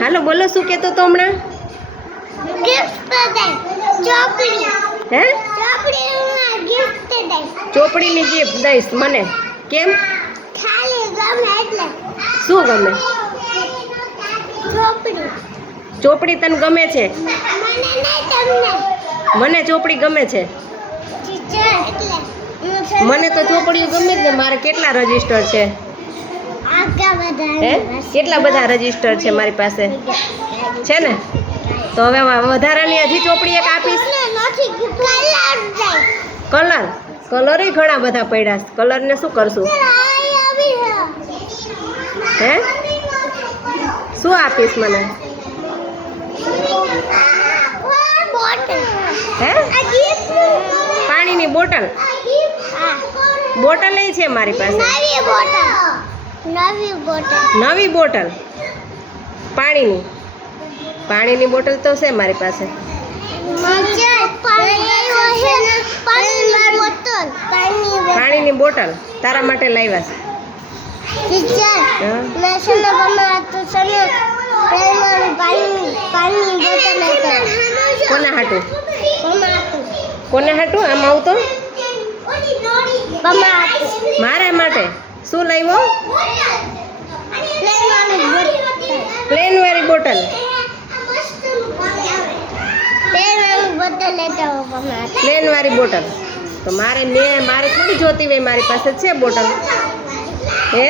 હાલો બોલો શું કહેતો તો હમણાં? હે? ગિફ્ટ ચોપડીની ગિફ્ટ દઈશ મને. કેમ? શું ગમે? ચોપડી. તને ગમે છે? મને ચોપડી ગમે છે. મને તો ચોપડીઓ ગમે જ ને મારે કેટલા રજિસ્ટર છે? હે? કેટલા બધા રજિસ્ટર છે મારી પાસે? છે ને? તો હવે વધારાની હજી ચોપડી એક આપીશ. Colour colour? ઘણા બધા પડ્યા કલરને શું કરશું? હે? શું આપીશ મને? હે? પાણીની બોટલ. બોટલ બોટલ છે મારી પાસે. નવી બોટલ. નવી બોટલ? પાણીની? પાણીની બોટલ તો છે મારી પાસે. પાણીની બોટલ. તારા માટે લાવ્યા છે. કોના હાટું? કોના હાટું? આમ આવતો? મારા માટે? શું લાવ્યો? પ્લેન વાળી બોટલ પ્લેન વાળી બોટલ તો મારે મેં, મારે થોડી જોતી હોય, મારી પાસે છે બોટલ હે?